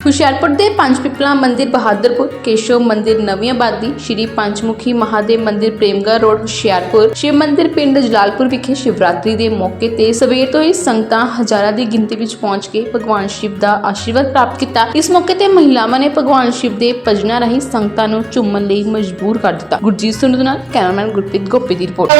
ਹੁਸ਼ਿਆਰਪੁਰ ਦੇ ਪੰਜ ਪਿਪਲਾ ਮੰਦਿਰ ਬਹਾਦਰਪੁਰ, ਕੇਸ਼ਵ ਮੰਦਿਰ ਨਵੀਂ ਆਬਾਦੀ, ਸ਼੍ਰੀ ਪੰਚਮੁਖੀ ਮਹਾਦੇਵ ਮੰਦਿਰ ਪ੍ਰੇਮਗੜ੍ਹ ਰੋਡ ਹੁਸ਼ਿਆਰਪੁਰ, ਸ਼ਿਵ ਮੰਦਿਰ ਪਿੰਡ ਜਲਾਲਪੁਰ ਵਿਖੇ ਸ਼ਿਵਰਾਤਰੀ ਦੇ ਮੌਕੇ ਤੇ ਸਵੇਰ ਤੋਂ ਹੀ ਸੰਗਤਾਂ ਹਜ਼ਾਰਾਂ ਦੀ ਗਿਣਤੀ ਵਿੱਚ ਪਹੁੰਚ ਕੇ ਭਗਵਾਨ ਸ਼ਿਵ ਦਾ ਆਸ਼ੀਰਵਾਦ ਪ੍ਰਾਪਤ ਕੀਤਾ। ਇਸ ਮੌਕੇ ਤੇ ਮਹਿਲਾਵਾਂ ਨੇ ਭਗਵਾਨ ਸ਼ਿਵ ਦੇ ਭਜਨਾਂ ਰਾਹੀਂ ਸੰਗਤਾਂ ਨੂੰ ਝੂਮਣ ਲਈ ਮਜਬੂਰ ਕਰ ਦਿੱਤਾ। ਗੁਰਜੀਤ ਸਿੰਘ ਨਾਲ ਕੈਮਰਾਮੈਨ ਗੁਰਪ੍ਰੀਤ ਗੋਪੀ ਦੀ ਰਿਪੋਰਟ।